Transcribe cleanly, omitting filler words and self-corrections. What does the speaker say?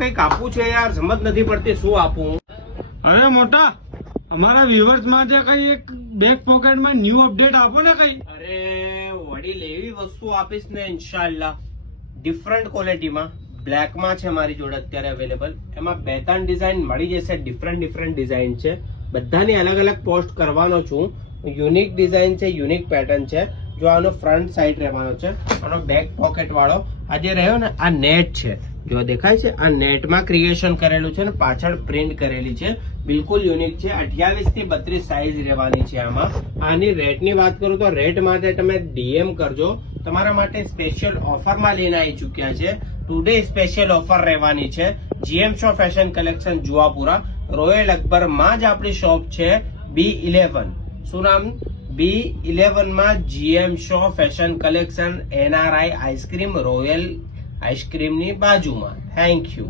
કંઈક આપવું છે યાર, સમજ નથી પડતી શું આપું. અરે મોટા, અમારા વ્યુઅર્સ માટે કઈ એક બેક પોકેટમાં ન્યૂ અપડેટ આપો ને કઈ. અરે વડીલ, એવી વસ્તુ આપીશ ને ઇન્શાલ્લાહ, ડિફરન્ટ ક્વોલિટીમાં. બ્લેકમાં છે મારી જોડે અત્યારે અવેલેબલ. એમાં 2-3 ડિઝાઇન મળી જશે. ડિફરન્ટ ડિઝાઇન છે, બધાની અલગ અલગ પોસ્ટ કરવાનો છું. યુનિક ડિઝાઇન છે, યુનિક પેટર્ન છે. જો આનો ફ્રન્ટ સાઈડ રહેવાનો છે, આનો બેક પોકેટ વાળો આ જે રહ્યો ને, આ નેટ છે. જો દેખાય છે, આ નેટમાં ક્રિએશન કરેલું છે ને પાછળ પ્રિન્ટ કરેલી છે. બિલકુલ યુનિક છે. 28 થી 32 સાઈઝ રહેવાની છે આમાં. આની રેટની વાત કરું તો રેટ માટે તમે ડીએમ કરજો. તમારા માટે સ્પેશિયલ ઓફરમાં લઈને આવી ચુક્યા છે. ટુડે સ્પેશિયલ ઓફર રહેવાની છે. GM show fashion collection Juhapura royal અકબરમાં જ આપણી શોપ છે. B11 શું નામ? B11 માં GM show fashion collection, NRI ice cream, royal આઈસ્ક્રીમની બાજુમાં. Thank you.